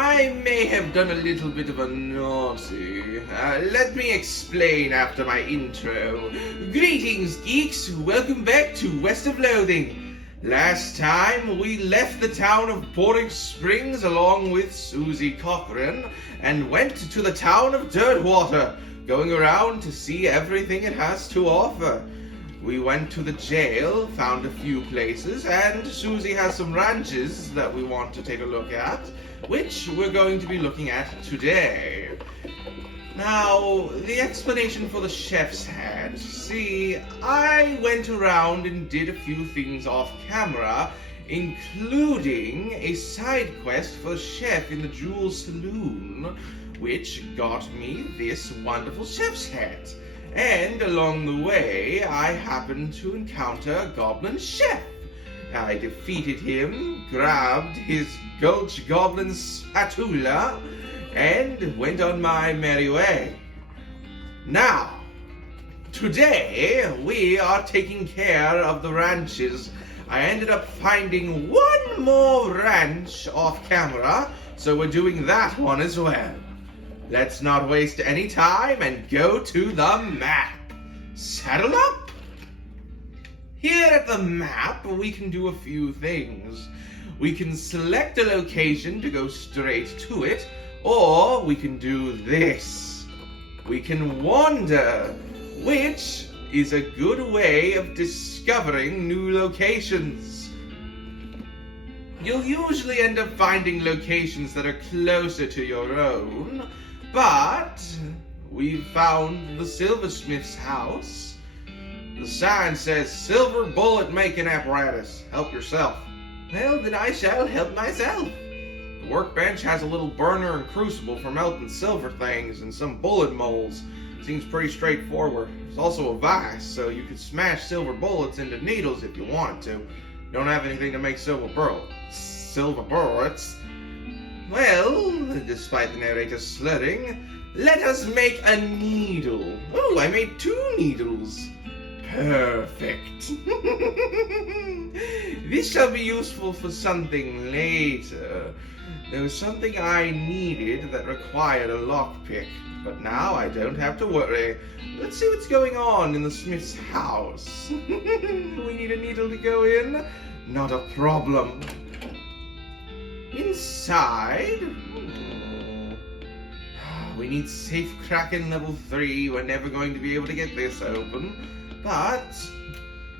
I may have done a little bit of a naughty. Let me explain after my intro. Greetings, geeks. Welcome back to West of Loathing. Last time, we left the town of Boring Springs along with Susie Cochran and went to the town of Dirtwater, going around to see everything it has to offer. We went to the jail, found a few places, and Susie has some ranches that we want to take a look at, which we're going to be looking at today. Now, the explanation for the chef's hat. See, I went around and did a few things off camera, including a side quest for the chef in the Jewel Saloon, which got me this wonderful chef's hat. And along the way, I happened to encounter a goblin chef. I defeated him, grabbed his Gulch Goblin spatula, and went on my merry way. Now, today we are taking care of the ranches. I ended up finding one more ranch off camera, so we're doing that one as well. Let's not waste any time and go to the map. Saddle up! Here at the map, we can do a few things. We can select a location to go straight to it, or we can do this. We can wander, which is a good way of discovering new locations. You'll usually end up finding locations that are closer to your own, but we found the silversmith's house. The sign says, "Silver bullet making apparatus. Help yourself." Well, then I shall help myself. The workbench has a little burner and crucible for melting silver things and some bullet molds. Seems pretty straightforward. There's also a vise, so you could smash silver bullets into needles if you wanted to. You don't have anything to make silver bullets. Well, despite the narrator slurring, let us make a needle. Oh, I made 2 needles. Perfect. This shall be useful for something later. There was something I needed that required a lockpick, but now I don't have to worry. Let's see what's going on in the smith's house. We need a needle to go in? Not a problem. Inside, we need safe cracking level 3. We're never going to be able to get this open, but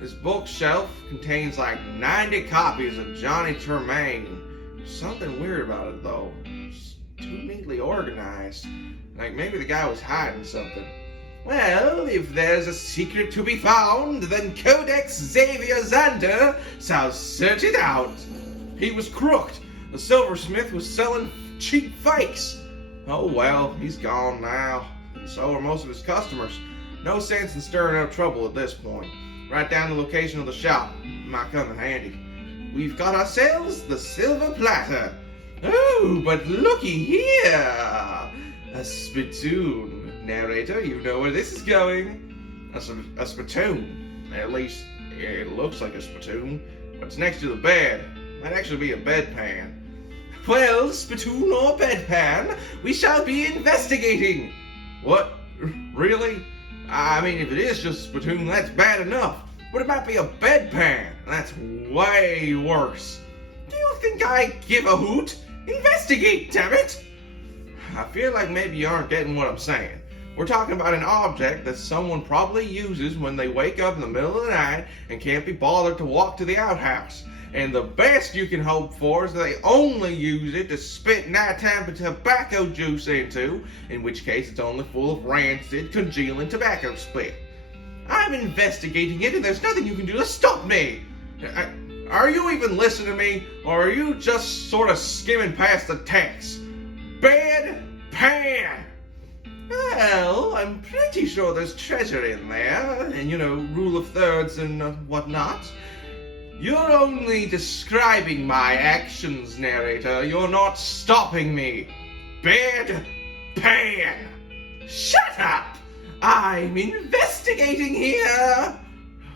this bookshelf contains like 90 copies of Johnny Tremaine. There's something weird about it though. It's too neatly organized. Like maybe the guy was hiding something. Well, if there's a secret to be found, then Codex Xavier Xander shall search it out. He was crooked. The silversmith was selling cheap fakes. Oh well, he's gone now. And so are most of his customers. No sense in stirring up trouble at this point. Write down the location of the shop. Might come in handy. We've got ourselves the silver platter. Oh, but looky here! A spittoon. Narrator, you know where this is going. A spittoon. At least, it looks like a spittoon. But it's next to the bed. Might actually be a bedpan. Well, spittoon or bedpan, we shall be investigating. What? Really? I mean, if it is just a spittoon, that's bad enough. But it might be a bedpan. That's way worse. Do you think I give a hoot? Investigate, damn it! I feel like maybe you aren't getting what I'm saying. We're talking about an object that someone probably uses when they wake up in the middle of the night and can't be bothered to walk to the outhouse. And the best you can hope for is that they only use it to spit nighttime tobacco juice into, in which case it's only full of rancid, congealing tobacco spit. I'm investigating it and there's nothing you can do to stop me. Are you even listening to me, or are you just sort of skimming past the text? Bed pan! Well, I'm pretty sure there's treasure in there, and rule of thirds and whatnot. You're only describing my actions, narrator. You're not stopping me. Bed pan! Shut up! I'm investigating here!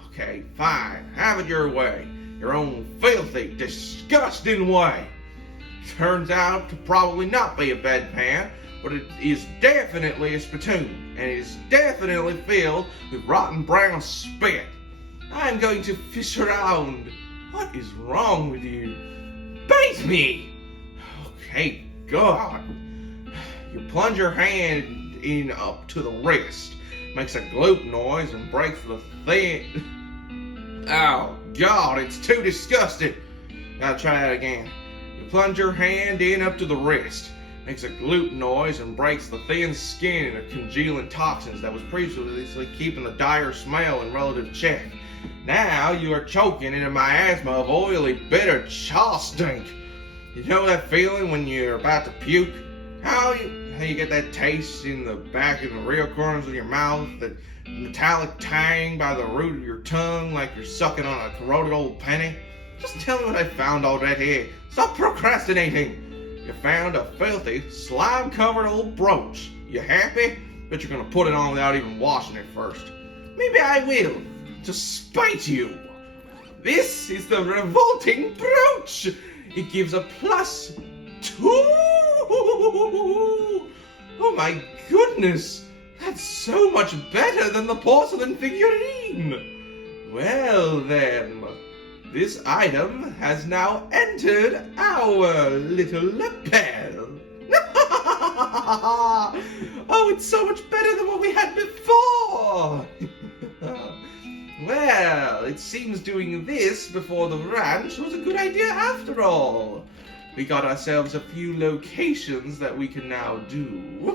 Okay, fine. Have it your way. Your own filthy, disgusting way. Turns out to probably not be a bedpan, but it is definitely a spittoon, and it is definitely filled with rotten brown spit. I'm going to fish around. What is wrong with you? Bite me! Okay, God. You plunge your hand in up to the wrist, makes a gloop noise and breaks the thin... Oh, God, it's too disgusting. Gotta try that again. You plunge your hand in up to the wrist, makes a gloop noise and breaks the thin skin of congealing toxins that was previously keeping the dire smell in relative check. Now you are choking into miasma of oily, bitter chaw stink. You know that feeling when you're about to puke? How you get that taste in the back and the real corners of your mouth, that metallic tang by the root of your tongue like you're sucking on a corroded old penny? Just tell me what I found already. Stop procrastinating. You found a filthy, slime-covered old brooch. You happy? Bet you're gonna put it on without even washing it first. Maybe I will, to spite you. This is the revolting brooch. It gives a +2. Oh my goodness, that's so much better than the porcelain figurine. Well then, this item has now entered our little lapel. Oh, it's so much better than what we had before. Well, it seems doing this before the ranch was a good idea after all. We got ourselves a few locations that we can now do.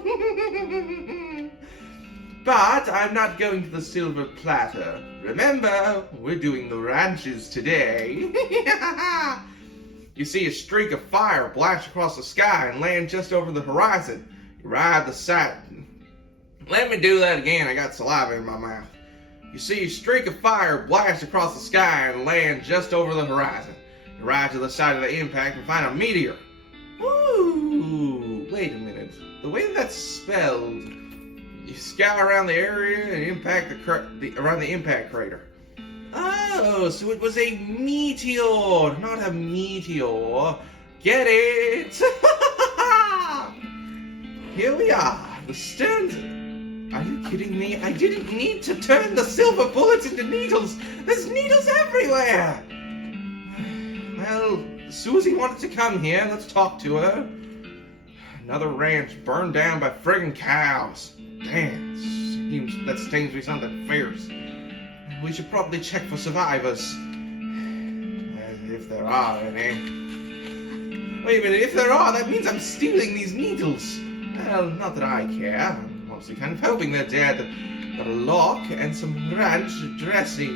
But I'm not going to the silver platter. Remember, we're doing the ranches today. You see a streak of fire flash across the sky and land just over the horizon. You ride the sight. Let me do that again. I got saliva in my mouth. You see a streak of fire blast across the sky and land just over the horizon. You ride to the side of the impact and find a meteor. Ooh, wait a minute. The way that's spelled, you scout around the area and impact around the impact crater. Oh, so it was a meteor, not a meteor. Get it? Here we are. The Stearns. Are you kidding me? I didn't need to turn the silver bullets into needles. There's needles everywhere. Well, Susie wanted to come here. Let's talk to her. Another ranch burned down by friggin' cows. Damn, that stings me something fierce. We should probably check for survivors. If there are any. Wait a minute, if there are, that means I'm stealing these needles. Well, not that I care. I'm mostly kind of hoping they're dead. Got a lock and some ranch dressing.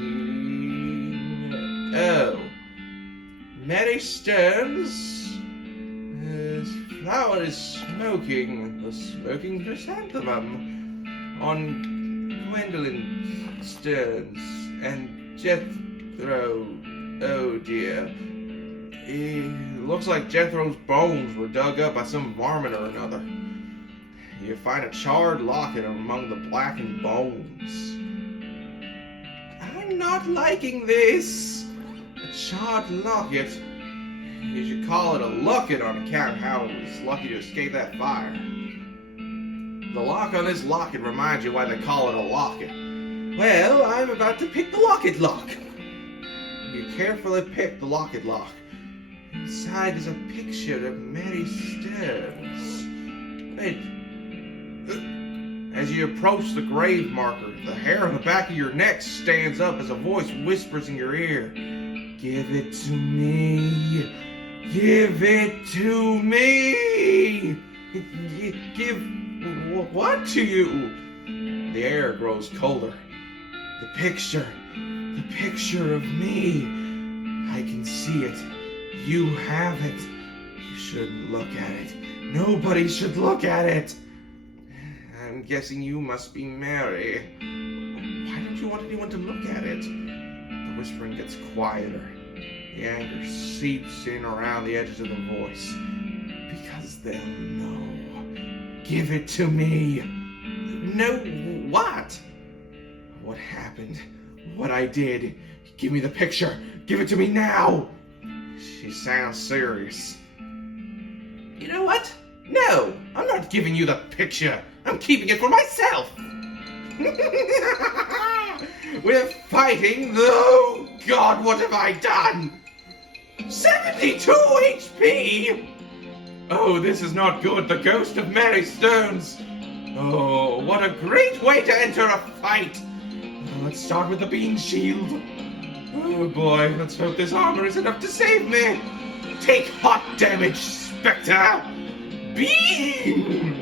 Oh. Mary Stearns. This flower is smoking. The smoking chrysanthemum. On Gwendolyn Stearns and Jethro. Oh dear. It looks like Jethro's bones were dug up by some varmint or another. You find a charred locket among the blackened bones. I'm not liking this. A charred locket. You should call it a locket on account of how it was lucky to escape that fire. The lock on this locket reminds you why they call it a locket. Well, I'm about to pick the locket lock. You carefully pick the locket lock. Inside is a picture of Mary Stearns. Wait. As you approach the grave marker, the hair on the back of your neck stands up as a voice whispers in your ear. Give it to me. Give it to me. Give what to you? The air grows colder. The picture of me. I can see it. You have it. You shouldn't look at it. Nobody should look at it. I'm guessing you must be Mary. Why don't you want anyone to look at it? The whispering gets quieter. The anger seeps in around the edges of the voice. Because they'll know. Give it to me. No, what? What happened? What I did? Give me the picture. Give it to me now. She sounds serious. know what? No, I'm not giving you the picture. I'm keeping it for myself. We're fighting. Oh, God, what have I done? 72 HP! Oh, this is not good. The ghost of Mary Stearns. Oh, what a great way to enter a fight. Let's start with the beam shield. Oh boy, let's hope this armor is enough to save me. Take hot damage, Spectre. Beam!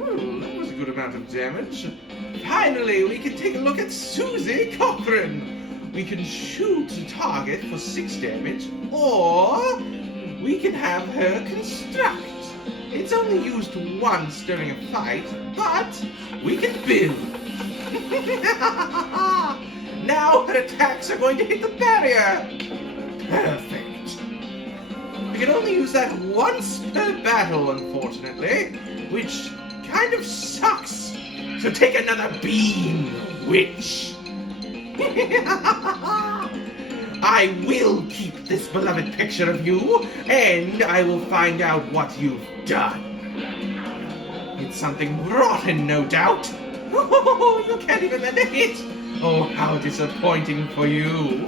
Oh, that was a good amount of damage. Finally, we can take a look at Susie Cochran. We can shoot a target for 6 damage, or we can have her construct. It's only used once during a fight, but we can build. Now her attacks are going to hit the barrier. Perfect. We can only use that once per battle, unfortunately, which kind of sucks. So take another beam, witch. I will keep this beloved picture of you, and I will find out what you've done. It's something rotten, no doubt. Oh, you can't even land a hit. Oh, how disappointing for you.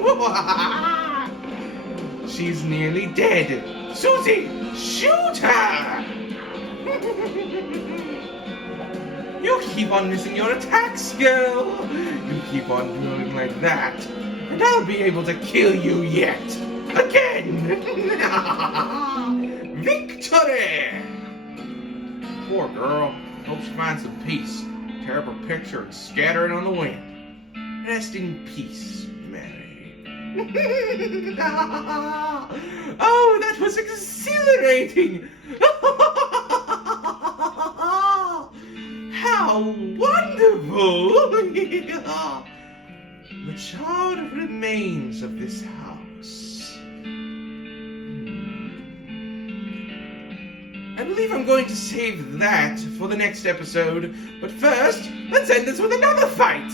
She's nearly dead. Susie, shoot her! You keep on missing your attacks, girl. You keep on doing like that, and I'll be able to kill you yet. Again! Victory! Poor girl. Hope she finds some peace. Tear up her picture and scatter it on the wind. Rest in peace, Mary. Oh, that was exhilarating! How wonderful! The charred remains of this house. I believe I'm going to save that for the next episode, but first, let's end this with another fight!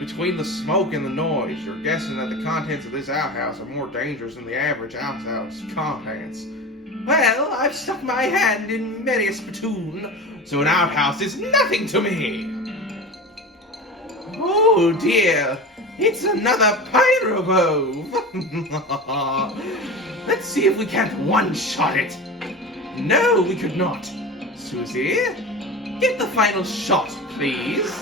Between the smoke and the noise, you're guessing that the contents of this outhouse are more dangerous than the average outhouse contents. Well, I've stuck my hand in many a spittoon, so an outhouse is nothing to me! Oh dear, it's another pyrobove! Let's see if we can't one-shot it! No, we could not. Susie, get the final shot, please.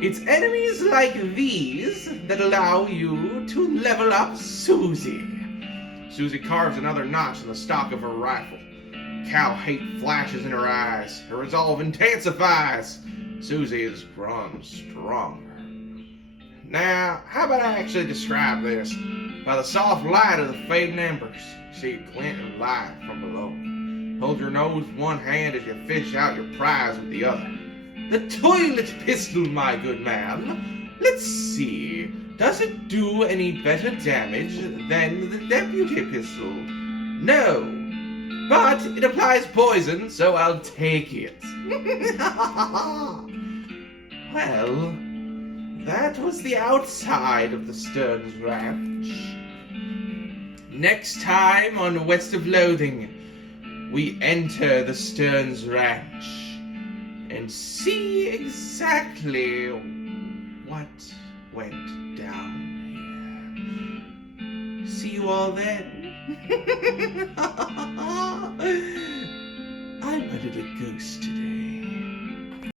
It's enemies like these that allow you to level up Susie. Susie carves another notch in the stock of her rifle. Cow hate flashes in her eyes. Her resolve intensifies. Susie is grown stronger. Now, how about I actually describe this? By the soft light of the fading embers, you see it glint and light from below. Hold your nose with one hand as you fish out your prize with the other. The toilet pistol, my good man. Let's see. Does it do any better damage than the deputy pistol? No. But it applies poison, so I'll take it. Well, that was the outside of the Stearns Ranch. Next time on West of Loathing, we enter the Stearns Ranch and see exactly what went down here. See you all then. I'm a little ghost